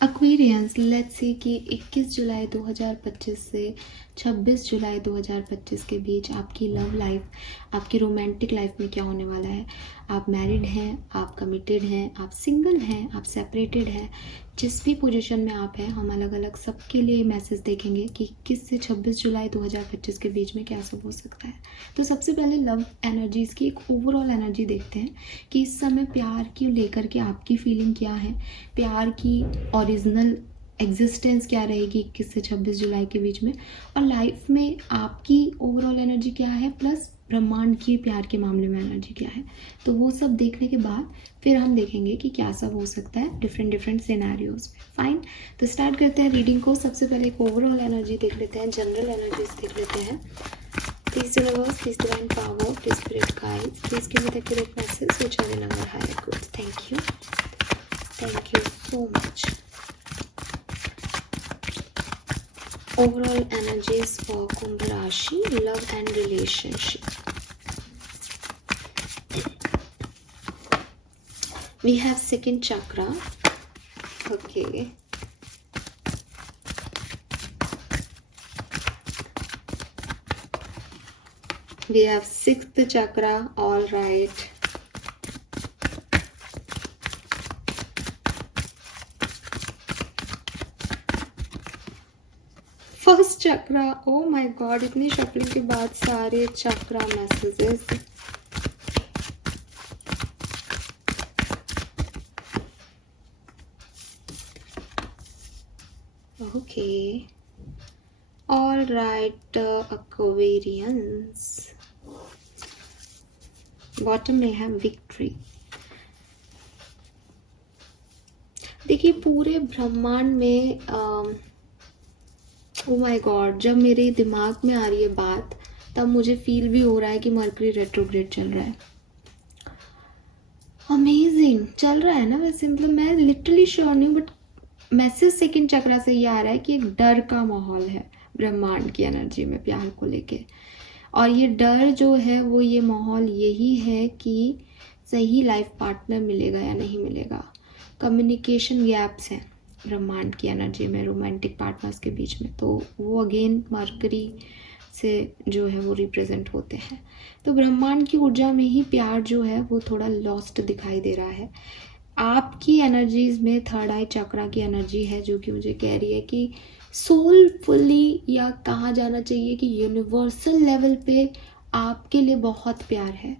Aquarians, let's see कि 21 जुलाई 2025 से 26 जुलाई 2025 के बीच आपकी लव लाइफ, आपकी रोमांटिक लाइफ में क्या होने वाला है। आप मैरिड हैं, आप कमिटेड हैं, आप सिंगल हैं, आप सेपरेटेड हैं, जिस भी पोजीशन में आप हैं, हम अलग अलग सबके लिए मैसेज देखेंगे कि 21 से 26 जुलाई 2025 के बीच में क्या सब हो सकता है। तो सबसे पहले लव एनर्जीज़ की एक ओवरऑल एनर्जी देखते हैं कि इस समय प्यार की लेकर के आपकी फीलिंग क्या है, प्यार की ओरिजिनल एग्जिस्टेंस क्या रहेगी 21 से 26 जुलाई के बीच में, और लाइफ में आपकी ओवरऑल एनर्जी क्या है, प्लस ब्रह्मांड की प्यार के मामले में एनर्जी क्या है। तो वो सब देखने के बाद फिर हम देखेंगे कि क्या सब हो सकता है डिफरेंट सिनेरियोज में। फाइन, तो स्टार्ट करते हैं रीडिंग को। सबसे पहले एक ओवरऑल एनर्जी देख लेते हैं, जनरल एनर्जीज देख लेते हैं। Please universe, please divine power, please spirit guide, please give me the correct message which I will number higher good. Thank you so much. Overall energies for Kumbh Rashi, love and relationship. We have second chakra. Okay. We have sixth chakra. All right. First chakra, oh my God, इतनी shuffling के बाद सारे chakra messages. Okay, all right, Aquarians. Bottom में है victory. देखिए पूरे ब्रह्मांड में ओ माय गॉड, जब मेरे दिमाग में आ रही है बात तब मुझे फील भी हो रहा है कि मरकरी रेट्रोग्रेड चल रहा है। अमेजिंग चल रहा है ना। वैसे मतलब मैं लिटरली श्योर नहीं हूँ, बट मैसेज सेकंड चक्रा से ये आ रहा है कि एक डर का माहौल है ब्रह्मांड की एनर्जी में प्यार को लेके। और ये डर जो है वो ये माहौल यही है कि सही लाइफ पार्टनर मिलेगा या नहीं मिलेगा। कम्युनिकेशन गैप्स हैं ब्रह्मांड की एनर्जी में रोमांटिक पार्टनर्स के बीच में, तो वो अगेन मरकरी से जो है वो रिप्रेजेंट होते हैं। तो ब्रह्मांड की ऊर्जा में ही प्यार जो है वो थोड़ा लॉस्ट दिखाई दे रहा है। आपकी एनर्जीज में थर्ड आई चक्रा की एनर्जी है जो कि मुझे कह रही है कि सोलफुली, या कहा जाना चाहिए कि यूनिवर्सल लेवल पे आपके लिए बहुत प्यार है।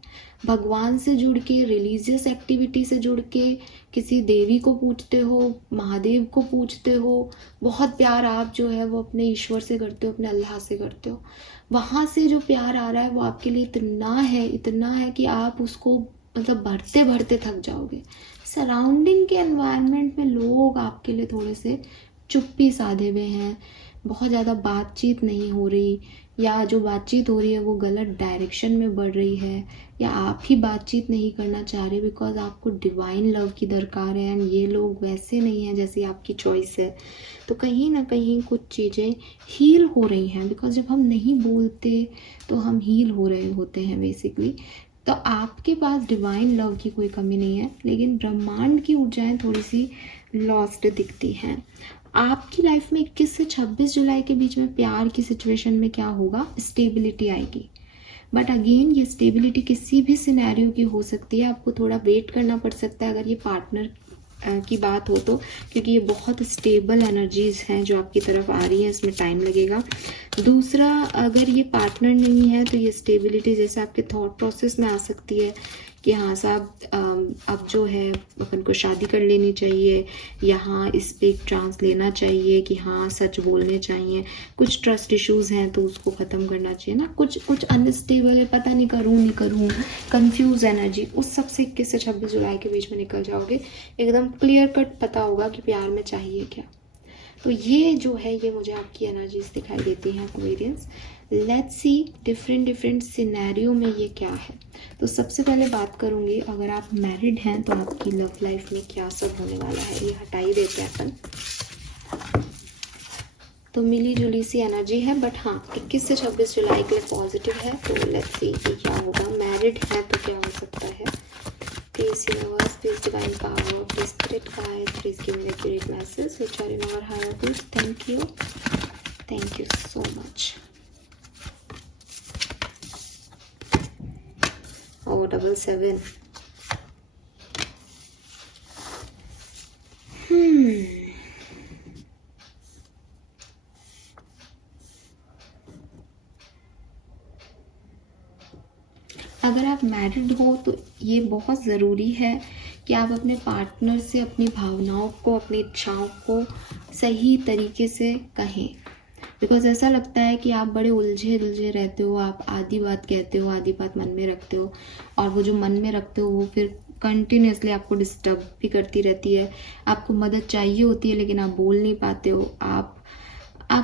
भगवान से जुड़ के, रिलीजियस एक्टिविटी से जुड़ के, किसी देवी को पूजते हो, महादेव को पूजते हो, बहुत प्यार आप जो है वो अपने ईश्वर से करते हो, अपने अल्लाह से करते हो। वहाँ से जो प्यार आ रहा है वो आपके लिए इतना है कि आप उसको मतलब भरते भरते थक जाओगे। सराउंडिंग के एनवायरनमेंट में लोग आपके लिए थोड़े से चुप्पी साधे हुए हैं, बहुत ज़्यादा बातचीत नहीं हो रही, या जो बातचीत हो रही है वो गलत डायरेक्शन में बढ़ रही है, या आप ही बातचीत नहीं करना चाह रहे बिकॉज आपको डिवाइन लव की दरकार है, एंड ये लोग वैसे नहीं हैं जैसी आपकी चॉइस है। तो कहीं ना कहीं कुछ चीज़ें हील हो रही हैं, बिकॉज जब हम नहीं बोलते तो हम हील हो रहे होते हैं बेसिकली। तो आपके पास डिवाइन लव की कोई कमी नहीं है, लेकिन ब्रह्मांड की ऊर्जाएं थोड़ी सी लॉस्ट दिखती हैं। आपकी लाइफ में 21 से 26 जुलाई के बीच में प्यार की सिचुएशन में क्या होगा, स्टेबिलिटी आएगी। बट अगेन ये स्टेबिलिटी किसी भी सिनेरियो की हो सकती है, आपको थोड़ा वेट करना पड़ सकता है अगर ये पार्टनर की बात हो तो, क्योंकि ये बहुत स्टेबल एनर्जीज हैं जो आपकी तरफ आ रही हैं, इसमें टाइम लगेगा। दूसरा, अगर ये पार्टनर नहीं है तो ये स्टेबिलिटी जैसे आपके थॉट प्रोसेस में आ सकती है कि हाँ साहब अब जो है अपन को शादी कर लेनी चाहिए, यहाँ इस पे एक चांस लेना चाहिए कि हाँ सच बोलने चाहिए, कुछ ट्रस्ट इश्यूज हैं तो उसको ख़त्म करना चाहिए ना, कुछ अनस्टेबल है, पता नहीं करूँ, कंफ्यूज एनर्जी, उस सब से 21 से 26 जुलाई के बीच में निकल जाओगे। एकदम क्लियर कट पता होगा कि प्यार में चाहिए क्या। तो ये जो है ये मुझे आपकी एनर्जीज दिखाई देती हैं Aquarians. Let's see different scenario में ये क्या है। तो सबसे पहले बात करूँगी, अगर आप मैरिड हैं तो आपकी लव लाइफ में क्या सब होने वाला है, ये हटा ही देते हैं अपन। तो मिली जुली सी एनर्जी है, बट हाँ 21 से 26 जुलाई के लिए पॉजिटिव है। तो लेट्स सी कि क्या होगा। मैरिड है तो क्या हो सकता है, Please universe, please divine power, please spirit guide, please give me accurate message which are in our hierarchies. Thank you. Thank you so much. Oh, 77. अगर आप मैरिड हो तो ये बहुत ज़रूरी है कि आप अपने पार्टनर से अपनी भावनाओं को, अपनी इच्छाओं को सही तरीके से कहें। बिकॉज ऐसा लगता है कि आप बड़े उलझे रहते हो, आप आधी बात कहते हो, आधी बात मन में रखते हो, और वो जो मन में रखते हो वो फिर कंटिन्यूसली आपको डिस्टर्ब भी करती रहती है। आपको मदद चाहिए होती है लेकिन आप बोल नहीं पाते हो, आप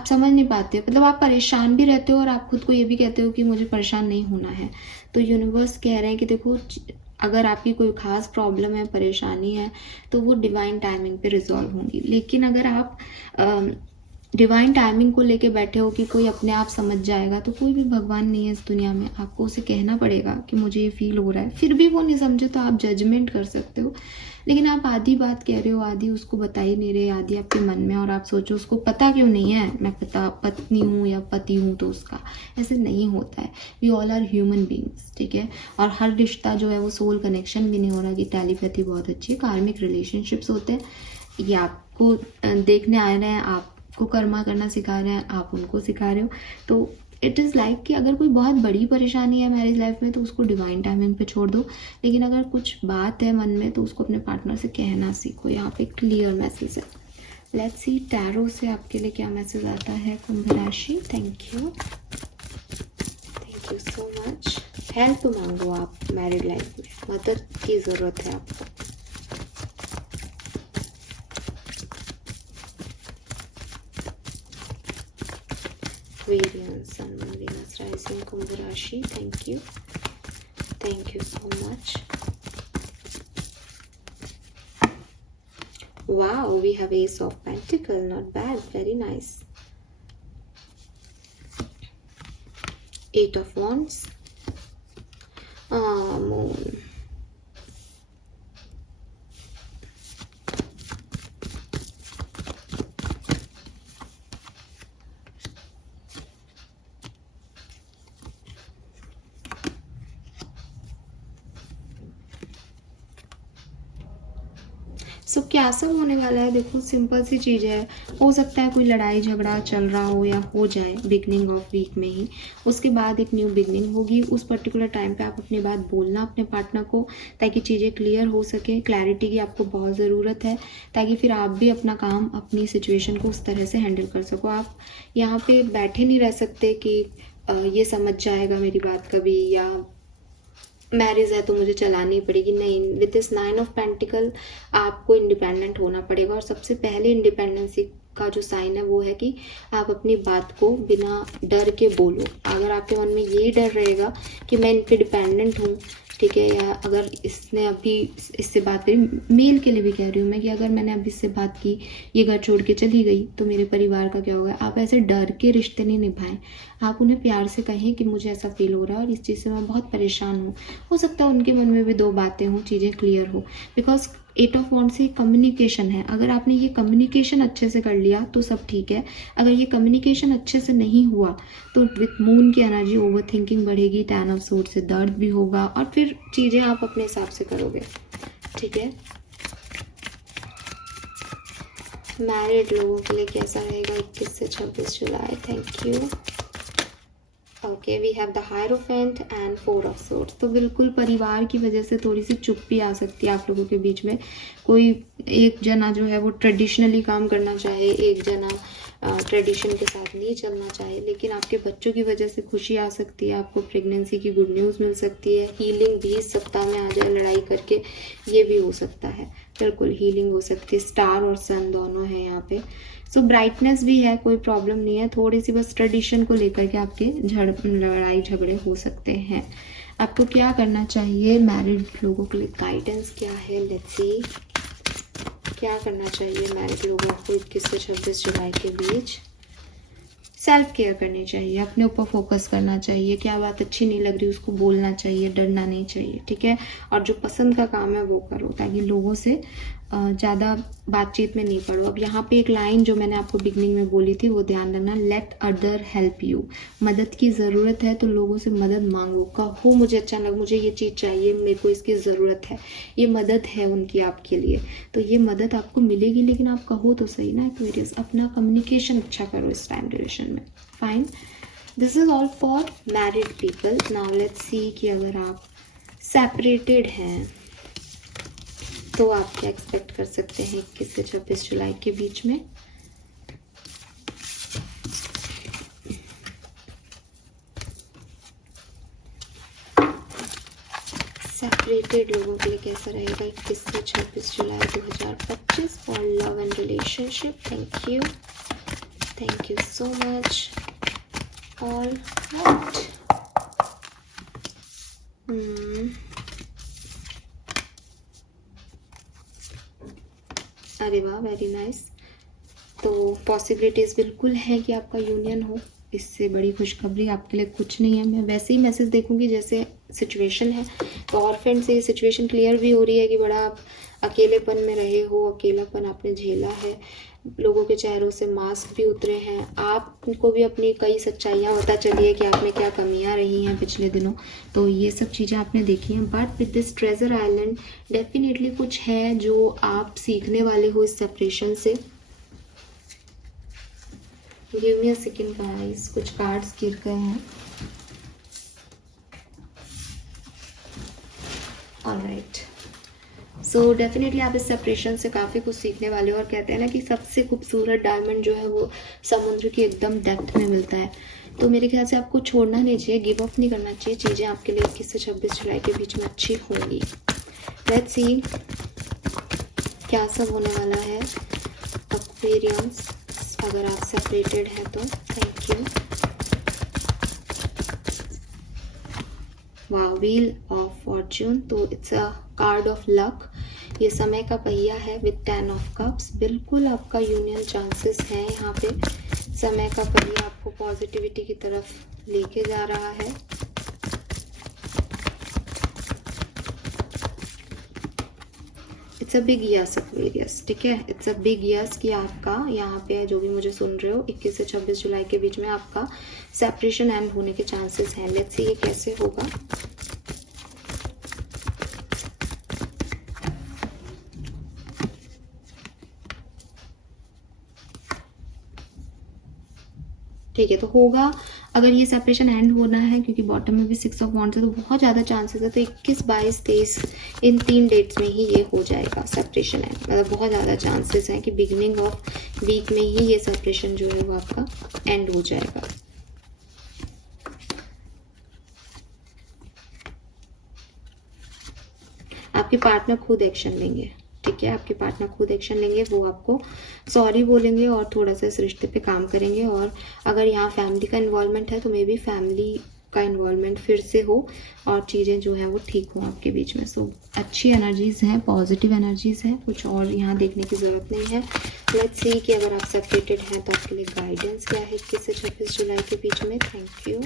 समझ नहीं पाते, मतलब आप परेशान भी रहते हो और आप खुद को ये भी कहते हो कि मुझे परेशान नहीं होना है। तो यूनिवर्स कह रहे हैं कि देखो, अगर आपकी कोई ख़ास प्रॉब्लम है, परेशानी है, तो वो डिवाइन टाइमिंग पे रिजॉल्व होंगी। लेकिन अगर आप डिवाइन टाइमिंग को लेके बैठे हो कि कोई अपने आप समझ जाएगा, तो कोई भी भगवान नहीं है इस दुनिया में। आपको उसे कहना पड़ेगा कि मुझे ये फील हो रहा है, फिर भी वो नहीं समझे तो आप जजमेंट कर सकते हो। लेकिन आप आधी बात कह रहे हो, आधी उसको बता ही नहीं रहे, आधी आपके मन में, और आप सोचो उसको पता क्यों नहीं है मैं पत्नी हूँ या पति हूँ तो उसका। ऐसे नहीं होता है। We all are human beings, ठीक है। और हर रिश्ता जो है वो सोल कनेक्शन भी नहीं हो रहा कि टेलीपैथी बहुत अच्छी है। कार्मिक रिलेशनशिप्स होते हैं। ये आपको देखने आ रहे हैं, आपको कर्मा करना सिखा रहे हैं, आप उनको सिखा रहे हो। तो इट इज़ लाइक कि अगर कोई बहुत बड़ी परेशानी है मैरिज लाइफ में तो उसको डिवाइन टाइमिंग पे छोड़ दो। लेकिन अगर कुछ बात है मन में तो उसको अपने पार्टनर से कहना सीखो। यहाँ पे क्लियर मैसेज है। लेट्स सी टैरो से आपके लिए क्या मैसेज आता है कुंभ राशि। Thank you so much. Help मांगो आप मैरिड लाइफ में, मदद की ज़रूरत है आपको। Aquarian, Sun, Moon, Venus, Rising, Kumbh Rashi. Thank you so much. Wow, we have Ace of Pentacles, not bad, very nice. Eight of Wands. Moon. सब क्या सब होने वाला है देखो, सिंपल सी चीज़ है। हो सकता है कोई लड़ाई झगड़ा चल रहा हो या हो जाए बिगनिंग ऑफ वीक में ही, उसके बाद एक न्यू बिगनिंग होगी। उस पर्टिकुलर टाइम पे आप अपनी बात बोलना अपने पार्टनर को, ताकि चीज़ें क्लियर हो सके। क्लैरिटी की आपको बहुत ज़रूरत है, ताकि फिर आप भी अपना काम, अपनी सिचुएशन को उस तरह से हैंडल कर सको। आप यहाँ पे बैठे नहीं रह सकते कि ये समझ जाएगा मेरी बात कभी, या मैरिज है तो मुझे चलानी पड़ेगी। नहीं, विद दिस 9 ऑफ पेंटिकल आपको इंडिपेंडेंट होना पड़ेगा। और सबसे पहले इंडिपेंडेंसी का जो साइन है वो है कि आप अपनी बात को बिना डर के बोलो। अगर आपके मन में ये डर रहेगा कि मैं इन पे डिपेंडेंट हूँ, ठीक है, या अगर इसने अभी इससे बात करी, मेल के लिए भी कह रही हूँ मैं, कि अगर मैंने अभी इससे बात की, ये घर छोड़ के चली गई तो मेरे परिवार का क्या होगा। आप ऐसे डर के रिश्ते नहीं निभाएं। आप उन्हें प्यार से कहें कि मुझे ऐसा फील हो रहा है और इस चीज़ से मैं बहुत परेशान हूँ। हो सकता है उनके मन में भी दो बातें हों, चीज़ें क्लियर हो। बिकॉज 8 ऑफ वॉन्ड्स से कम्युनिकेशन है। अगर आपने ये कम्युनिकेशन अच्छे से कर लिया तो सब ठीक है। अगर ये कम्युनिकेशन अच्छे से नहीं हुआ तो विथ मून की एनर्जी ओवर थिंकिंग बढ़ेगी, 10 ऑफ सोर्ड से दर्द भी होगा, और फिर चीज़ें आप अपने हिसाब से करोगे, ठीक है। मैरिड लोगों के लिए कैसा रहेगा 21 से 26 जुलाई। Thank you. Okay, we have the hierophant and 4 of swords. तो बिल्कुल परिवार की वजह से थोड़ी सी चुप्पी आ सकती है आप लोगों के बीच में। कोई एक जना जो है वो ट्रेडिशनली काम करना चाहे, एक जना ट्रेडिशन के साथ नहीं चलना चाहे, लेकिन आपके बच्चों की वजह से खुशी आ सकती है। आपको प्रेगनेंसी की गुड न्यूज़ मिल सकती है। हीलिंग भी इस सप्ताह में आ जाए लड़ाई करके, ये भी हो सकता है। बिल्कुल हीलिंग हो सकती है। स्टार और सन दोनों है यहाँ पे। सो ब्राइटनेस भी है, कोई प्रॉब्लम नहीं है। थोड़ी सी बस ट्रेडिशन को लेकर के आपके लड़ाई झगड़े हो सकते हैं। आपको क्या करना चाहिए मैरिड लोगों के लिए, गाइडेंस क्या है, लेट्स सी क्या करना चाहिए मैरिड लोगों को 21 से 26 जुलाई के बीच। सेल्फ केयर करनी चाहिए, अपने ऊपर फोकस करना चाहिए, क्या बात अच्छी नहीं लग रही उसको बोलना चाहिए, डरना नहीं चाहिए, ठीक है। और जो पसंद का काम है वो करो, ताकि लोगों से ज़्यादा बातचीत में नहीं पड़ो। अब यहाँ पे एक लाइन जो मैंने आपको बिगनिंग में बोली थी वो ध्यान रखना, लेट अदर हेल्प यू। मदद की ज़रूरत है तो लोगों से मदद मांगो, कहो मुझे अचानक मुझे ये चीज़ चाहिए, मेरे को इसकी ज़रूरत है, ये मदद है उनकी आपके लिए, तो ये मदद आपको मिलेगी, लेकिन आप कहो तो सही ना एक्वेरियस। अपना कम्युनिकेशन अच्छा करो इस टाइम ड्यूरेशन में। Fine, this is all for married people. Now let's see कि अगर आप सेपरेटेड हैं तो आप क्या एक्सपेक्ट कर सकते हैं 21 से 26 जुलाई के बीच में। सेपरेटेड लोगों के लिए कैसा रहेगा 21 से 26 जुलाई 2025 for love and relationship. Thank you so much. All right, अरे वाह, वेरी नाइस। तो पॉसिबिलिटीज़ बिल्कुल है कि आपका यूनियन हो, इससे बड़ी खुशखबरी आपके लिए कुछ नहीं है। मैं वैसे ही मैसेज देखूंगी जैसे सिचुएशन है। तो और फ्रेंड से ये सिचुएशन क्लियर भी हो रही है कि बड़ा आप अकेलेपन में रहे हो, अकेलापन आपने झेला है, लोगों के चेहरों से मास्क भी उतरे हैं, आपको भी अपनी कई सच्चाइयाँ पता चली है कि आप में क्या कमियाँ रही हैं पिछले दिनों, तो ये सब चीज़ें आपने देखी हैं। But with this treasure island definitely कुछ है जो आप सीखने वाले हो इस सेपरेशन से। Give me a second guys, कुछ कार्ड्स गिर गए हैं। ऑलराइट, सो डेफिनेटली आप इस सेपरेशन से काफ़ी कुछ सीखने वाले हो। और कहते हैं ना कि सबसे खूबसूरत डायमंड जो है वो समुद्र की एकदम डेप्थ में मिलता है। तो मेरे ख्याल से आपको छोड़ना नहीं चाहिए, गिव अप नहीं करना चाहिए। चीज़ें आपके लिए 21 से 26 जुलाई के बीच में अच्छी होंगी। लेट्स सी क्या सब होने वाला है एक्वेरियंस अगर आप सेपरेटेड हैं तो। Thank you. वाह, व्हील ऑफ फॉर्च्यून, तो it's a card of luck. ये समय का पहिया है विद 10 ऑफ कप्स। बिल्कुल आपका यूनियन चांसेस हैं यहाँ पे। समय का पहिया आपको पॉजिटिविटी की तरफ लेके जा रहा है। It's a big yes Aquarius, ठीक है, इट्स अ बिग यस कि आपका यहाँ पे जो भी मुझे सुन रहे हो 21 से 26 जुलाई के बीच में आपका सेपरेशन एंड होने के चांसेस हैं। लेट्स सी ये कैसे होगा। ठीक है, तो होगा अगर ये सेपरेशन एंड होना है, क्योंकि बॉटम में भी 6 ऑफ वॉन्ड्स है, तो बहुत ज़्यादा चांसेस है। तो 21, 22, 23 इन 3 डेट्स में ही ये हो जाएगा सेपरेशन एंड। मतलब बहुत ज़्यादा चांसेस हैं कि बिगिनिंग ऑफ वीक में ही ये सेपरेशन जो है वो आपका एंड हो जाएगा। आपके पार्टनर खुद एक्शन लेंगे, ठीक है, आपके पार्टनर खुद एक्शन लेंगे, वो आपको सॉरी बोलेंगे और थोड़ा सा इस रिश्ते पे काम करेंगे। और अगर यहाँ फैमिली का इन्वॉल्वमेंट है तो मे बी फैमिली का इन्वॉल्वमेंट फिर से हो और चीज़ें जो हैं वो ठीक हो आपके बीच में। सो अच्छी एनर्जीज़ हैं, पॉजिटिव एनर्जीज़ हैं, कुछ और यहाँ देखने की ज़रूरत नहीं है। लेट्स सी कि अगर आप सेपरेटेड हैं तो आपके लिए गाइडेंस क्या है 21 से 26 जुलाई के बीच में। Thank you.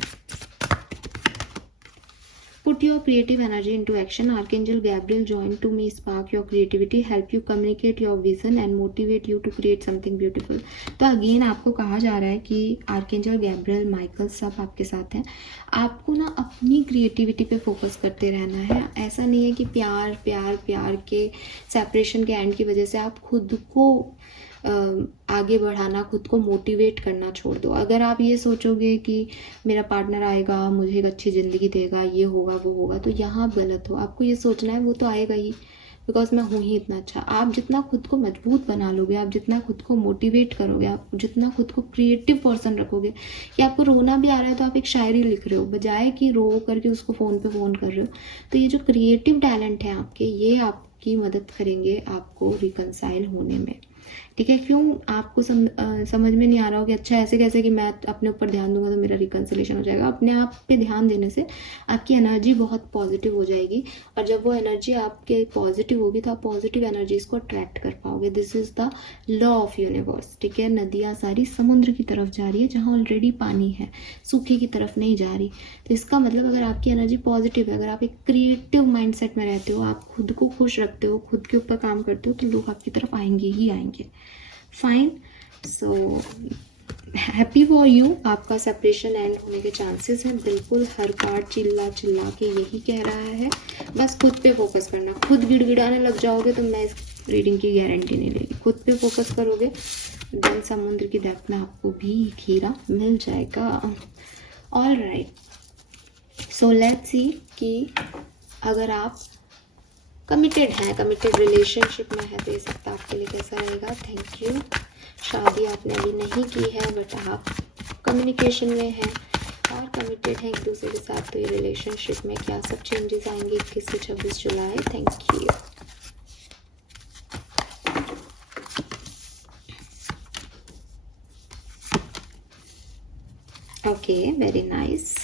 Put your creative energy into action. Archangel Gabriel joined to me, spark your creativity, help you communicate your vision and motivate you to create something beautiful. तो अगेन आपको कहा जा रहा है कि आर्केंजल गैब्रियल, माइकल सब आपके साथ हैं। आपको ना अपनी क्रिएटिविटी पे फोकस करते रहना है। ऐसा नहीं है कि प्यार प्यार प्यार के सेपरेशन के एंड की वजह से आप खुद को आगे बढ़ाना, खुद को मोटिवेट करना छोड़ दो। अगर आप ये सोचोगे कि मेरा पार्टनर आएगा, मुझे एक अच्छी ज़िंदगी देगा, ये होगा वो होगा, तो यहाँ आप गलत हो। आपको ये सोचना है वो तो आएगा ही, बिकॉज मैं हूँ ही इतना अच्छा। आप जितना खुद को मजबूत बना लोगे, आप जितना खुद को मोटिवेट करोगे, आप जितना खुद को क्रिएटिव पर्सन रखोगे, कि आपको रोना भी आ रहा है तो आप एक शायरी लिख रहे हो बजाय कि रो करके उसको फ़ोन पे फ़ोन कर रहे हो। तो ये जो क्रिएटिव टैलेंट है आपके, ये आप आपकी मदद करेंगे आपको रिकंसाइल होने में, ठीक है। क्यों आपको समझ में नहीं आ रहा हो कि अच्छा ऐसे कैसे कि मैं अपने ऊपर ध्यान दूंगा तो मेरा रिकंसिलेशन हो जाएगा। अपने आप पे ध्यान देने से आपकी एनर्जी बहुत पॉजिटिव हो जाएगी, और जब वो एनर्जी आपके पॉजिटिव होगी तो आप पॉजिटिव एनर्जीज को अट्रैक्ट कर पाओगे। This is the law of universe, ठीक है। नदियाँ सारी समुद्र की तरफ जा रही है जहाँ ऑलरेडी पानी है, सूखे की तरफ नहीं जा रही। तो इसका मतलब अगर आपकी एनर्जी पॉजिटिव है, अगर आप एक क्रिएटिव माइंडसेट में रहते हो, आप खुद को खुश रखते हो, खुद के ऊपर काम करते हो, तो लोग आपकी तरफ आएंगे ही आएंगे। Fine, so happy for you, आपका सेपरेशन एंड होने के चांसेस हैं बिल्कुल। हर कार्ड चिल्ला चिल्ला के यही कह रहा है, बस खुद पे फोकस करना। खुद गिड़गिड़ाने लग जाओगे तो मैं इस रीडिंग की गारंटी नहीं लेगी। खुद पे फोकस करोगे देन समुद्र की डेप्थ में आपको भी हीरा मिल जाएगा। All right, so let's see कि अगर आप कमिटेड हैं, कमिटेड रिलेशनशिप में है, तो ये सप्ताह आपके लिए कैसा रहेगा। Thank you. शादी आपने अभी नहीं की है बट आप कम्युनिकेशन में हैं और कमिटेड हैं एक दूसरे के साथ, तो ये रिलेशनशिप में क्या सब चेंजेस आएंगे 21 से 26 जुलाई। Thank you. Okay, very nice.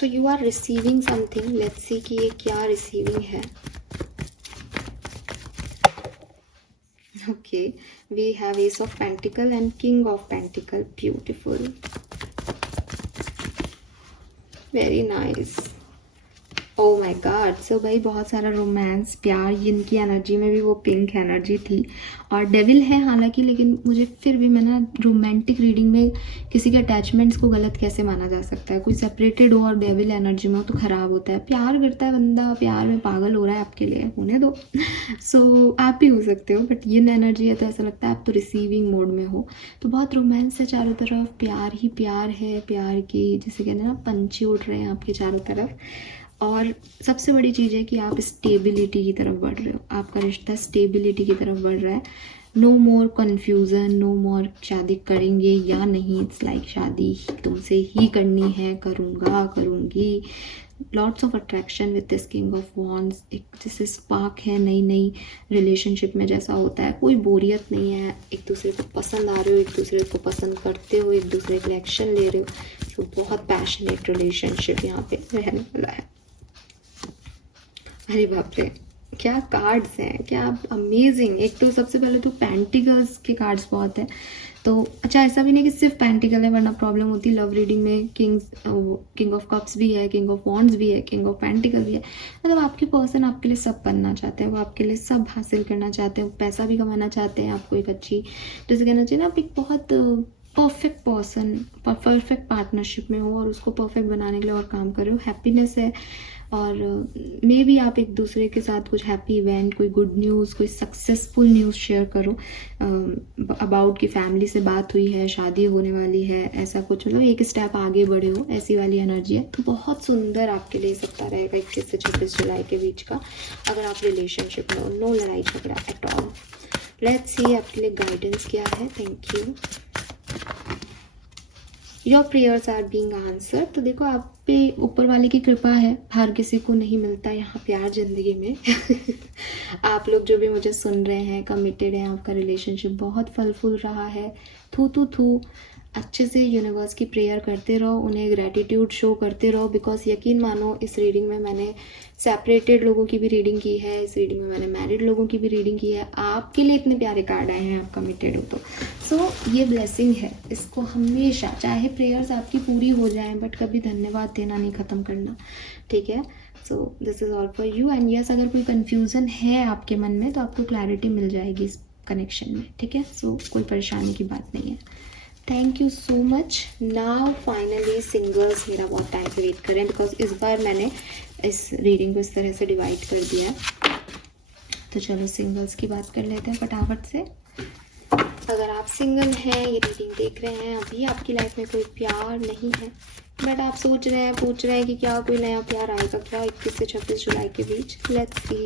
तो you are receiving something, let's see कि ये क्या रिसीविंग है। Okay, we have Ace of Pentacle and King of Pentacle. Beautiful, very nice. Oh my God, so भाई बहुत सारा रोमांस, प्यार, इनकी एनर्जी में भी वो पिंक एनर्जी थी और डेविल है हालांकि, लेकिन मुझे फिर भी मैं ना रोमांटिक रीडिंग में किसी के अटैचमेंट्स को गलत कैसे माना जा सकता है। कोई सेपरेटेड हो और डेविल एनर्जी में हो तो ख़राब होता है। प्यार करता है बंदा, प्यार में पागल हो रहा है, आपके लिए होने दो। सो आप भी हो सकते हो, बट ये एनर्जी है तो ऐसा लगता है आप तो रिसीविंग मोड में हो। तो बहुत रोमांस है चारों तरफ, प्यार ही प्यार है, प्यार की जिसे कहते हैं ना पंछी उड़ रहे हैं आपके चारों तरफ। और सबसे बड़ी चीज़ है कि आप स्टेबिलिटी की तरफ बढ़ रहे हो, आपका रिश्ता स्टेबिलिटी की तरफ बढ़ रहा है। नो मोर कन्फ्यूज़न, नो मोर शादी करेंगे या नहीं, इट्स लाइक शादी तुमसे ही करनी है, करूँगा करूँगी। Lots of attraction with this king of wands, एक जैसे स्पार्क है नई नई रिलेशनशिप में जैसा होता है। कोई बोरियत नहीं है, एक दूसरे को पसंद आ रहे हो, एक दूसरे को पसंद करते हो, एक दूसरे के एक्शन ले रहे हो। तो बहुत पैशनेट रिलेशनशिप यहाँ पे रहने वाला है। अरे बाप रे, क्या कार्ड्स हैं, क्या अमेजिंग। एक तो सबसे पहले तो पेंटिकल्स के कार्ड्स बहुत है। तो अच्छा, ऐसा भी नहीं कि सिर्फ पेंटिकल है वरना प्रॉब्लम होती। लव रीडिंग में किंग ऑफ कप्स भी है, किंग ऑफ वॉन्ड्स भी है, किंग ऑफ पेंटिकल भी है। मतलब आपके पर्सन आपके लिए सब बनना चाहते हैं, वो आपके लिए सब हासिल करना चाहते हैं, पैसा भी कमाना चाहते हैं, आपको एक अच्छी जैसे कहना चाहिए ना, आप एक बहुत परफेक्ट पर्सन, परफेक्ट पार्टनरशिप में हो और उसको परफेक्ट बनाने के लिए और काम कर रहे हो। हैप्पीनेस है और मे बी आप एक दूसरे के साथ कुछ हैप्पी इवेंट, कोई गुड न्यूज़, कोई सक्सेसफुल न्यूज़ शेयर करो अबाउट की फैमिली से बात हुई है, शादी होने वाली है, ऐसा कुछ, मतलब एक स्टेप आगे बढ़े हो, ऐसी वाली एनर्जी है। तो बहुत सुंदर आपके लिए सप्ताह रहेगा 21 से 26 जुलाई के बीच का, अगर आप रिलेशनशिप में हो। नो लड़ाई झगड़ा एट ऑल। लेट्स सी आपके लिए गाइडेंस क्या है। Thank you. Your prayers are being answer. तो देखो आप पे ऊपर वाले की कृपा है, हर किसी को नहीं मिलता यहाँ प्यार ज़िंदगी में। आप लोग जो भी मुझे सुन रहे हैं, कमिटेड हैं, आपका रिलेशनशिप बहुत फल फूल रहा है। थू अच्छे से यूनिवर्स की प्रेयर करते रहो, उन्हें ग्रैटिट्यूड शो करते रहो। बिकॉज यकीन मानो इस रीडिंग में मैंने सेपरेटेड लोगों की भी रीडिंग की है, इस रीडिंग में मैंने मैरिड लोगों की भी रीडिंग की है। आपके लिए इतने प्यारे कार्ड आए हैं, आप कमिटेड हो तो। सो ये ब्लेसिंग है, इसको हमेशा, चाहे प्रेयर्स आपकी पूरी हो जाएं बट कभी धन्यवाद देना नहीं ख़त्म करना, ठीक है। So this is all for you and yes, अगर कोई कन्फ्यूज़न है आपके मन में तो आपको क्लैरिटी मिल जाएगी इस कनेक्शन में, ठीक है। सो कोई परेशानी की बात नहीं है। Thank you so much. Now finally singles मेरा बहुत टाइम से वेट करें, बिकॉज इस बार मैंने इस रीडिंग को इस तरह से डिवाइड कर दिया है। तो चलो सिंगल्स की बात कर लेते हैं फटाफट से। अगर आप सिंगल हैं, ये रीडिंग देख रहे हैं, अभी आपकी लाइफ में कोई प्यार नहीं है बट आप सोच रहे हैं, पूछ रहे हैं कि क्या कोई नया प्यार आएगा क्या 21 से 26 जुलाई के बीच। Let's see.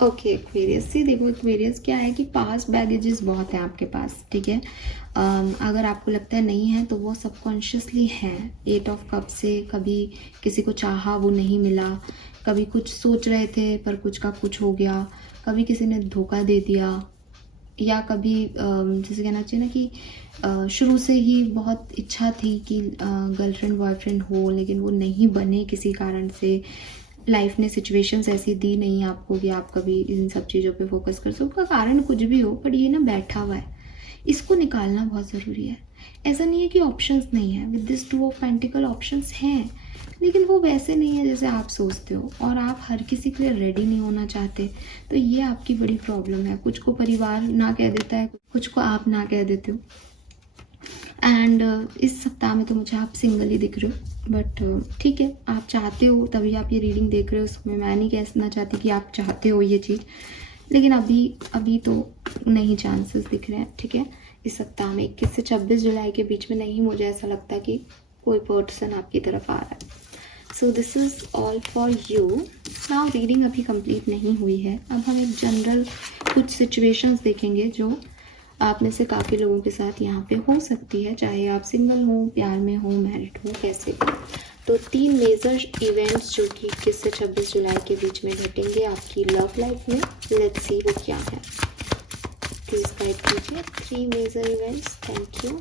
Okay Aquarius, see देखो एक्वेरियस क्या है कि पास्ट बैगेजेस बहुत हैं आपके पास, ठीक है। अगर आपको लगता है नहीं है तो वो सबकॉन्शियसली है। 8 ऑफ कप से कभी किसी को चाहा वो नहीं मिला, कभी कुछ सोच रहे थे पर कुछ का कुछ हो गया, कभी किसी ने धोखा दे दिया, या कभी जैसे कहना चाहिए ना कि शुरू से ही बहुत इच्छा थी कि गर्लफ्रेंड बॉयफ्रेंड हो, लेकिन वो नहीं बने किसी कारण से। लाइफ ने सिचुएशंस ऐसी दी नहीं आपको कि आप कभी इन सब चीज़ों पे फोकस कर सको, उसका कारण कुछ भी हो, पर ये ना बैठा हुआ है, इसको निकालना बहुत ज़रूरी है। ऐसा नहीं है कि ऑप्शंस नहीं है, with this 2 of pentacle options हैं, लेकिन वो वैसे नहीं है जैसे आप सोचते हो, और आप हर किसी के लिए रेडी नहीं होना चाहते। तो ये आपकी बड़ी प्रॉब्लम है। कुछ को परिवार ना कह देता है, कुछ को आप ना कह देते हो। एंड इस सप्ताह में तो मुझे आप सिंगल ही दिख रहे हो, बट ठीक है, आप चाहते हो तभी आप ये रीडिंग देख रहे हो। उसमें मैं नहीं कहना चाहती कि आप चाहते हो ये चीज़, लेकिन अभी तो नहीं चांसेस दिख रहे हैं, ठीक है। इस सप्ताह में 21 से 26 जुलाई के बीच में नहीं, मुझे ऐसा लगता कि कोई पर्सन आपकी तरफ आ रहा है। So this is all for you now. Reading अभी कंप्लीट नहीं हुई है। अब हम एक जनरल कुछ सिचुएशंस देखेंगे जो आप में से काफ़ी लोगों के साथ यहाँ पे हो सकती है, चाहे आप सिंगल हो, प्यार में हो, मैरिड हो, कैसे भी। तो 3 मेजर इवेंट्स जो कि 21 से 26 जुलाई के बीच में घटेंगे आपकी लव लाइफ में। लेट्स सी वो क्या है, प्लीज गाइड कीजिए। 3 major events, thank you.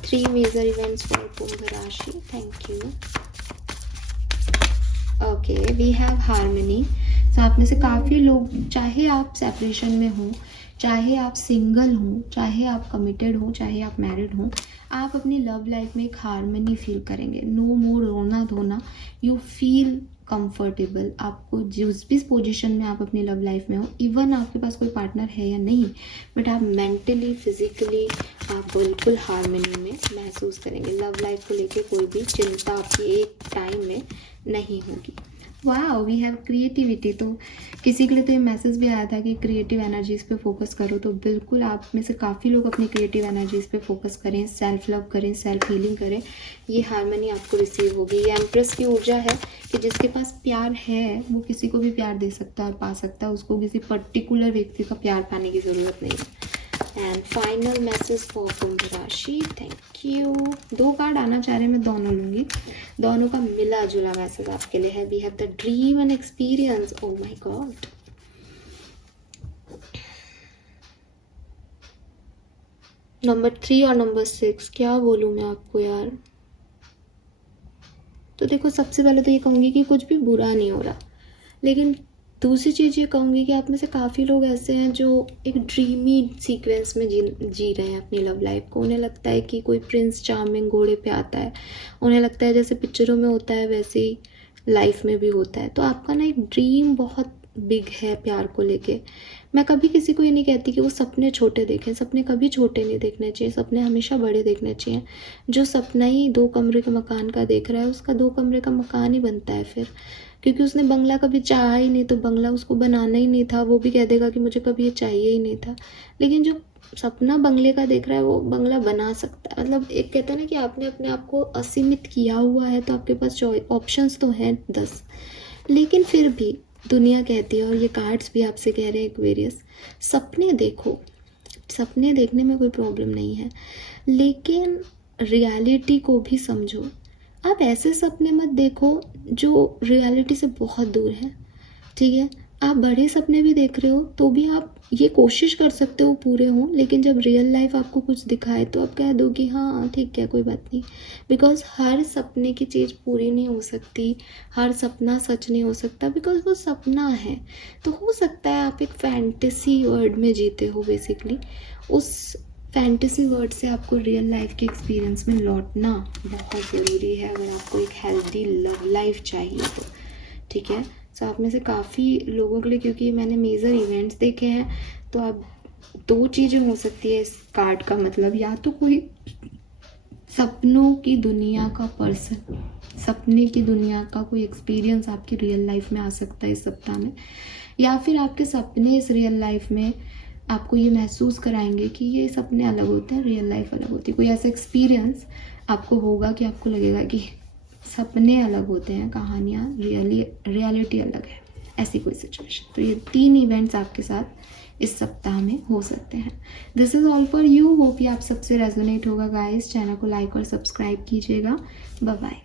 3 major events for कुंभ राशि, thank you. Okay, we have harmony. तो आप में से काफ़ी लोग, चाहे आप सेपरेशन में हो, चाहे आप सिंगल हो, चाहे आप कमिटेड हो, चाहे आप मैरिड हो, आप अपनी लव लाइफ में एक हार्मनी फील करेंगे। नो मोर रोना धोना, यू फील कंफर्टेबल। आपको जिस भी पोजीशन में आप अपनी लव लाइफ में हो, इवन आपके पास कोई पार्टनर है या नहीं, बट आप मेंटली फिजिकली आप बिल्कुल हार्मनी में महसूस करेंगे। लव लाइफ को लेके कोई भी चिंता आपकी एक टाइम में नहीं होगी। Wow, we have creativity. तो किसी के लिए तो ये मैसेज भी आया था कि क्रिएटिव एनर्जीज पे फोकस करो, तो बिल्कुल आप में से काफ़ी लोग अपनी क्रिएटिव एनर्जीज पे फोकस करें, सेल्फ लव करें, सेल्फ हीलिंग करें। ये हार्मनी आपको रिसीव होगी। ये एम्प्रेस की ऊर्जा है कि जिसके पास प्यार है वो किसी को भी प्यार दे सकता है और पा सकता है। उसको किसी पर्टिकुलर व्यक्ति का प्यार पाने की ज़रूरत नहीं है। एंड फाइनल मैसेज फॉर कुंभ राशि, थैंक यू। 2 कार्ड आना चाह रहे हैं, मैं दोनों लूँगी। दोनों का मिला जुला मैसेज आपके लिए है। We have the dream and experience. Oh my god, number 3 और नंबर 6, क्या बोलूँ मैं आपको यार। तो देखो, सबसे पहले तो ये कहूँगी कि कुछ भी बुरा नहीं हो रहा, लेकिन दूसरी चीज़ ये कहूँगी कि आप में से काफ़ी लोग ऐसे हैं जो एक ड्रीमी सीक्वेंस में जी रहे हैं अपनी लव लाइफ को। उन्हें लगता है कि कोई प्रिंस चार्मिंग घोड़े पे आता है, उन्हें लगता है जैसे पिक्चरों में होता है वैसे ही लाइफ में भी होता है। तो आपका ना एक ड्रीम बहुत बिग है प्यार को लेके। मैं कभी किसी को ये नहीं कहती कि वो सपने छोटे देखें, सपने कभी छोटे नहीं देखने चाहिए, सपने हमेशा बड़े देखने चाहिए। जो सपना ही 2 कमरे के मकान का देख रहा है, उसका 2 कमरे का मकान ही बनता है फिर, क्योंकि उसने बंगला कभी चाहा ही नहीं, तो बंगला उसको बनाना ही नहीं था। वो भी कह देगा कि मुझे कभी ये चाहिए ही नहीं था। लेकिन जो सपना बंगले का देख रहा है वो बंगला बना सकता है। मतलब एक कहते हैं ना कि आपने अपने आप को असीमित किया हुआ है, तो आपके पास ऑप्शंस तो हैं 10, लेकिन फिर भी दुनिया कहती है, और ये कार्ड्स भी आपसे कह रहे हैं एक्वेरियस, सपने देखो। सपने देखने में कोई प्रॉब्लम नहीं है, लेकिन रियलिटी को भी समझो। आप ऐसे सपने मत देखो जो रियलिटी से बहुत दूर है, ठीक है। आप बड़े सपने भी देख रहे हो तो भी आप ये कोशिश कर सकते हो पूरे हों, लेकिन जब रियल लाइफ आपको कुछ दिखाए तो आप कह दो कि हाँ ठीक है, कोई बात नहीं। बिकॉज हर सपने की चीज़ पूरी नहीं हो सकती, हर सपना सच नहीं हो सकता, बिकॉज वो सपना है। तो हो सकता है आप एक फैंटेसी वर्ल्ड में जीते हो बेसिकली, उस फैंटेसी वर्ड से आपको रियल लाइफ के एक्सपीरियंस में लौटना बहुत ज़रूरी है अगर आपको एक हेल्दी लव लाइफ चाहिए तो, ठीक है। सो आप में से काफ़ी लोगों के लिए, क्योंकि मैंने मेजर इवेंट्स देखे हैं, तो अब 2 चीज़ें हो सकती है इस कार्ड का मतलब, या तो कोई सपनों की दुनिया का पर्सन, सपने की दुनिया का कोई एक्सपीरियंस आपकी रियल लाइफ में आ सकता है इस सप्ताह में, या फिर आपके सपने इस रियल लाइफ में आपको ये महसूस कराएंगे कि ये सपने अलग होते हैं, रियल लाइफ अलग होती है। कोई ऐसा एक्सपीरियंस आपको होगा कि आपको लगेगा कि सपने अलग होते हैं, कहानियाँ रियलिटी अलग है। ऐसी कोई सिचुएशन। तो ये 3 इवेंट्स आपके साथ इस सप्ताह में हो सकते हैं। This is all for you. Hope ये आप सबसे रेजोनेट होगा गाइस। चैनल को लाइक और सब्सक्राइब कीजिएगा। Bye bye.